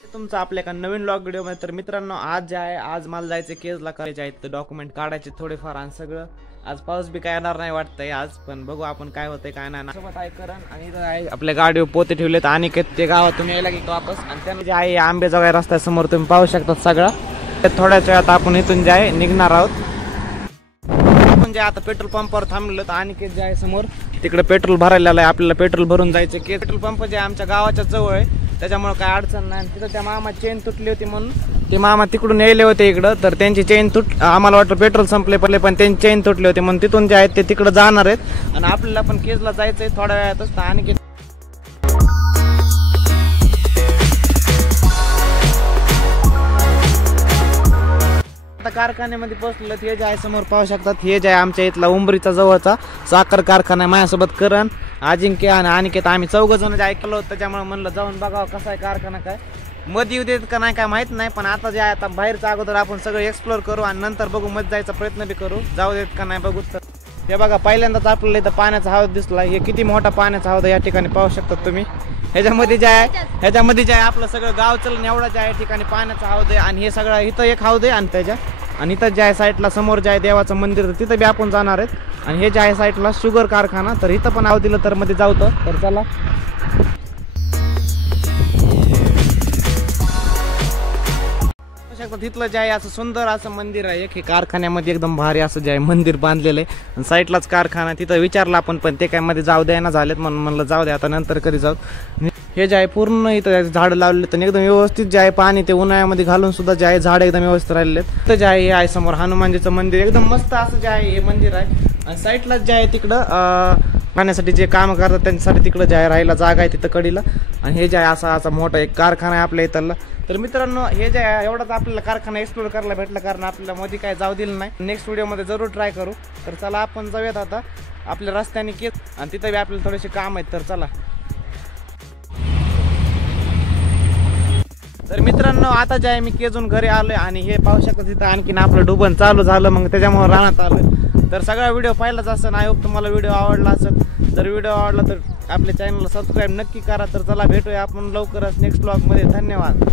तुमचं आपल्या एका नवीन व्लॉग व्हिडिओ मध्ये। तर मित्रांनो आज जे आहे आज मला जायचं केजला करायचे आहेत, तर डॉक्युमेंट काढायचे थोडेफार आणि सगळं। आज पाऊस बी काय येणार नाही वाटतंय आज, पण बघू आपण काय होतंय काय नाही। सोबत आहे करण आणि इथं आहे आपल्या गाडीवर पोते ठेवलेत आणि ते गावातून यायला गेलो वापस। आणि त्याने जे आहे आंब्याचा वगैरे रस्त्यासमोर तुम्ही पाहू शकता सगळं। थोड्याच वेळात आपण इथून जे आहे निघणार आहोत। आपण जे आता पेट्रोल पंपावर थांबलेलो तर आणि जे आहे समोर तिकडे पेट्रोल भरायला आहे, आपल्याला पेट्रोल भरून जायचं। की पेट्रोल पंप जे आमच्या गावाच्या जवळ आहे त्याच्यामुळे काय अडचण नाही। तिथं त्या मामा चेन तुटली होती म्हणून ते मामा तिकडून यायले होते इकडं, तर त्यांची चेन आम्हाला वाटलं पेट्रोल संपले पडले, पण त्यांची चेन तुटली होती म्हणून तिथून जे आहेत ते तिकडे जाणार आहेत। आणि आपल्याला पण केजला जायचंय थोड्या वेळातच। आणि आता कारखान्यामध्ये पोहोचलो। हे जे आहे समोर पाहू शकतात, हे जे आहे आमच्या इथला उंबरीचा जवळचा साखर कारखाना आहे। माझ्यासोबत करण, अजिंक्य आणि अनिकेत आम्ही 4 जण जे ऐकलो, त्याच्यामुळे म्हणलं जाऊन बघावं कसा आहे कारखाना, काय मध्ये येऊ देत का नाही काय माहित नाही। पण आता जे आहे आता बाहेरचं अगोदर आपण सगळं एक्सप्लोर करू आणि नंतर बघू मध्ये जायचा प्रयत्न बी करू, जाऊ देत का नाही बघू। तर हे बघा पहिल्यांदाच आपल्याला इथं पाण्याचा हौद दिसला। हे किती मोठा पाण्याचा हौद या ठिकाणी पाहू शकतात तुम्ही। ह्याच्यामध्ये जे आहे आपलं सगळं गाव चलन एवढा जे आहे ठिकाणी पाण्याचा हौद आहे। आणि हे सगळं इथं एक हौद आहे आणि इथं जे आहे साईडला समोर जे आहे देवाचं मंदिर, तर तिथं बी आपण जाणार आहेत। आणि हे जे आहे साईडला शुगर कारखाना, तर इथं पण हौद दिलं तर मध्ये जाऊ। तर चला तिथलं जे आहे असं सुंदर असं मंदिर आहे एक, हे कारखान्यामध्ये एकदम भारी असं जे आहे मंदिर बांधलेलं आहे। आणि साईडलाच कारखाना, तिथं विचारलं आपण पण ते काय मध्ये जाऊ द्यायला झालेत म्हणून म्हणलं जाऊ द्या आता नंतर कधी जाऊ। हे जे आहे पूर्ण इथं झाडं लावलेले तर एकदम व्यवस्थित जे आहे पाणी ते उन्हाळ्यामध्ये घालून सुद्धा जे आहे झाडं एकदम व्यवस्थित राहिलेले आहेत। तर जे आहे हे आहे समोर हनुमानजीचं मंदिर, एकदम मस्त असं जे आहे हे मंदिर आहे। आणि साईडलाच जे आहे तिकडं पाण्यासाठी जे काम करतात त्यांच्यासाठी तिकडं जे आहे राहायला जागा आहे तिथं कडीला। आणि हे जे आहे असा मोठा एक कारखाना आहे आपल्या इथला। तर मित्रांनो हे जे आहे एवढाच आपल्याला कारखाना एक्सप्लोर करायला भेटला, कारण आपल्याला मध्ये काय जाऊ दिलं नाही। नेक्स्ट व्हिडिओमध्ये जरूर ट्राय करू। तर चला आपण जाऊयात आता आपल्या रस्त्याने केस, आणि तिथं बी आपल्याला थोडेसे काम आहेत, तर चला। तर मित्रांनो आता जे आहे मी केजून घरी आलोय आणि हे पाहू शकता तिथं आणखीन आपलं डुबन चालू झालं, मग त्याच्यामुळे राहण्यात आलं। तर सगळा व्हिडिओ पाहिलाच असेल, आय होप तुम्हाला व्हिडिओ आवडला असेल। जर व्हिडिओ आवडला तर आपल्या चॅनलला सबस्क्राईब नक्की करा। तर चला भेटूया आपण लवकरच नेक्स्ट व्लॉगमध्ये। धन्यवाद।